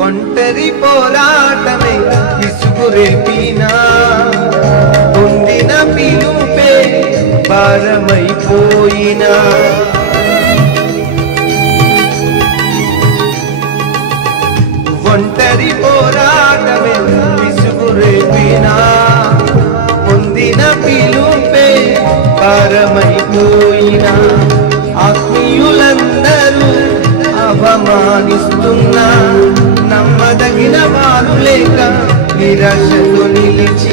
ఒంటరి పోరాటమే విసుగు రేపినా పొందిన పిలుపే భారమైపోయినా ఒంటరి పోరాటమే విసుగు రేపినా పొందిన పిలుపే భారమైపోయినా ఆత్మీయులందరూ అవమానిస్తున్నా నమ్మదగిన వారు లేక నిరాశతో నిలిచి